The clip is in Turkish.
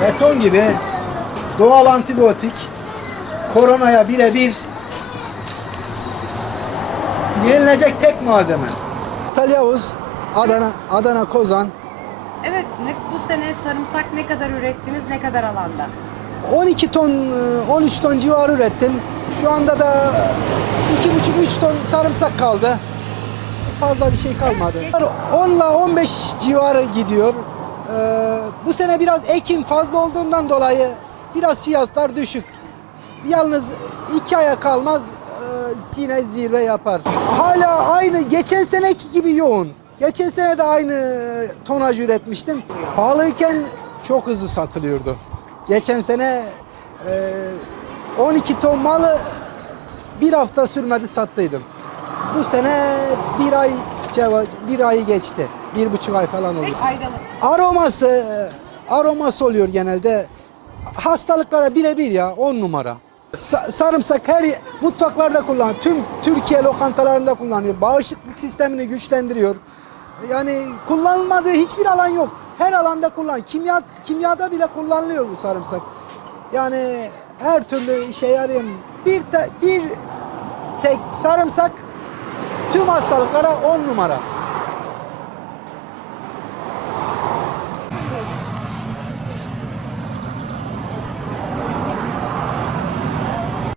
beton gibi doğal antibiyotik koronaya birebir yenilecek tek malzeme. Talyavuz, Adana, Adana Kozan Evet, ne, bu sene sarımsak ne kadar ürettiniz, ne kadar alanda? 12 ton, e, 13 ton civarı ürettim. Şu anda da 2,5-3 ton sarımsak kaldı. Fazla bir şey kalmadı. 10 ile 15 civarı gidiyor. Ee, bu sene biraz ekim fazla olduğundan dolayı biraz fiyatlar düşük. Yalnız iki aya kalmaz e, yine zirve yapar. Hala aynı geçen seneki gibi yoğun. Geçen sene de aynı tonaj üretmiştim. Pahalıyken çok hızlı satılıyordu. Geçen sene e, 12 ton malı bir hafta sürmedi sattıydım. Bu sene bir ay bir ayı geçti. Bir buçuk ay falan oldu. Aroması aroması oluyor genelde. Hastalıklara birebir ya on numara. Sa- sarımsak her mutfaklarda kullanılıyor. Tüm Türkiye lokantalarında kullanılıyor. Bağışıklık sistemini güçlendiriyor. Yani kullanılmadığı hiçbir alan yok. Her alanda kullanılıyor. Kimya kimyada bile kullanılıyor bu sarımsak. Yani her türlü işe yarayan bir te- bir tek sarımsak tüm hastalıklara on numara.